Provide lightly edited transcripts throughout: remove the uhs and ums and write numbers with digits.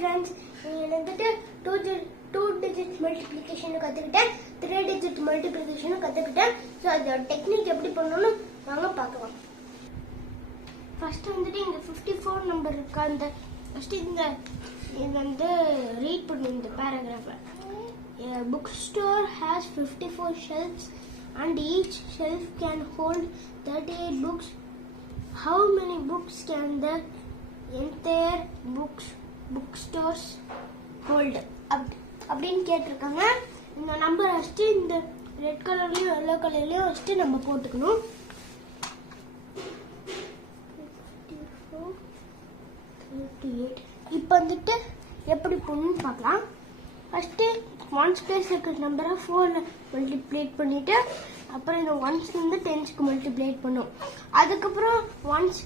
friends, two digit multiplication கத்துக்கிட்டேன், 3 digit multiplication கத்துக்கிட்டேன். So அந்த டெக்னிக் எப்படி பண்ணனும் வாங்க பார்க்கலாம். First வந்துட்டு இங்க 54 நம்பர் இருக்கு. அந்த ஃபர்ஸ்ட் இந்த வந்து ரீட் பண்ணு இந்த paragraph. A bookstore has 54 shelves and each shelf can hold 38 books. How many books can the entire bookstores hold? அப்படின்னு கேட்டிருக்காங்க. இந்த நம்பர் ஃபர்ஸ்ட் இந்த ரெட் கலர்லயும் yellow கலர்லயும் ஃபர்ஸ்ட் நம்ம போட்டுக்கணும். 38. இப்போ வந்துட்டு எப்படி பண்ணனும் பார்க்கலாம். ஃபர்ஸ்ட் ஒன்ஸ் பிளேஸ் இருக்கிற நம்பரை 4 மல்டிப்ளை பண்ணிட்டு அப்புறம் இந்த ஒன்ஸ்ல இருந்து 10க்கு மல்டிப்ளை பண்ணும். அதுக்கப்புறம் ஒன்ஸ்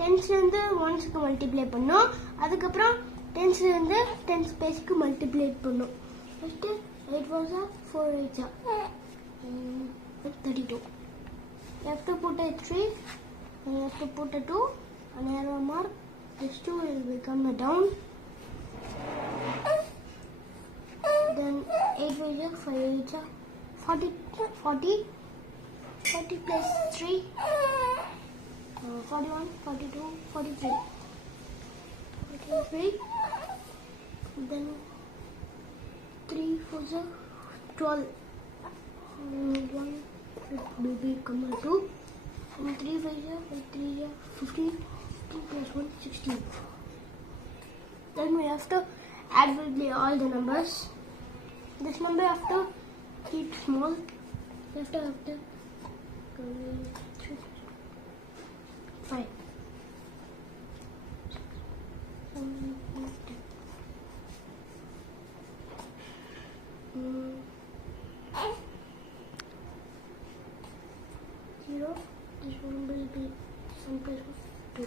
10ஸ்ல இருந்து 1க்கு மல்டிப்ளை பண்ணும். அதுக்கப்புறம் 10ஸ்ல இருந்து 10 ஸ்பேஸ்க்கு மல்டிப்ளை பண்ணும். ஃபர்ஸ்ட் 8 was 4 8 32. You have to put a 3 and you have to put a 2, an arrow mark. This 2 will become a down. Then 8 will be 5 8 40 plus 3 41 42 43 43. Then 3 4 12 1 will become a 2 and 3 5 3 15 plus 1 16. Then we have to add with all the numbers. This number have to keep small. You have to 5 0. This one will be 1 plus 2.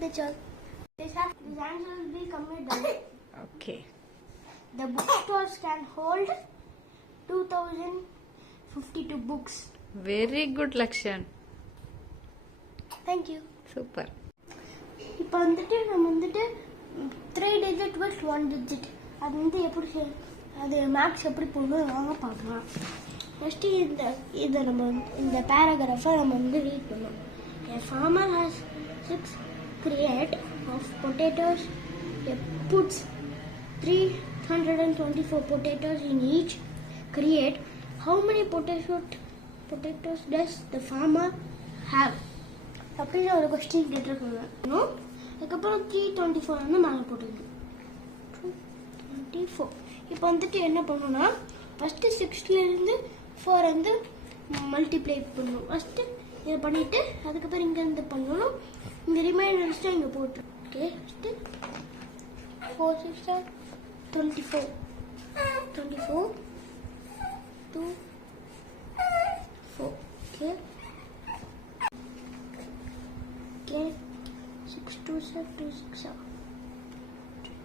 That's all. This answer will be coming down. Okay. The bookstores can hold 2052 books. Very good, Lakshan. Thank you. Super. இப்போ வந்துட்டு நம்ம வந்துட்டு 3 digit with 1 digit அது வந்து எப்படி அது மேக்ஸ் எப்படி போகணும் வாங்க பார்க்கலாம். ஃபர்ஸ்ட் இந்த நம்ம இந்த பேராகிராஃபை நம்ம வந்து ரீட் பண்ணோம். A farmer has 6 crate of potatoes. He puts 324 potatoes in each crate. How many potatoes does the farmer have? அப்படின்னு ஒரு கொஸ்டின் கேட்டிருக்காங்க. அதுக்கப்புறம் 324 வந்து மேலே போட்டுருக்கு. 224. இப்போ வந்துட்டு என்ன பண்ணணும்னா ஃபர்ஸ்ட் 6ல இருந்து 4 வந்து மல்டிப்ளை பண்ணணும். ஃபர்ஸ்ட் இதை பண்ணிட்டு அதுக்கப்புறம் இங்க இருந்து பண்ணணும். இந்த ரிமைண்டர்ஸ் இங்க போட்டு ஓகே. ஃபர்ஸ்ட் 4 6 24 24 2 4 ஓகே. 6 2 7 2 6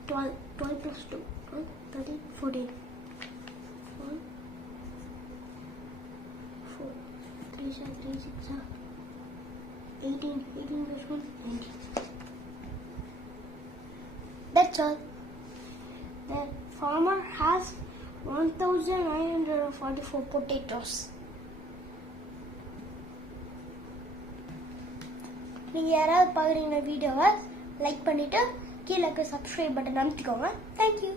12 plus 2 13 14 1 4 3 7 3 6 18 plus 1 19. That's all. The farmer has 1944 potatoes. நீங்க யாராவது பார்க்குறீங்க வீடியோவை லைக் பண்ணிட்டு கீழே இருக்க சப்ஸ்கிரைப் பட்டன் அமுத்திக்கோங்க. தேங்க்யூ.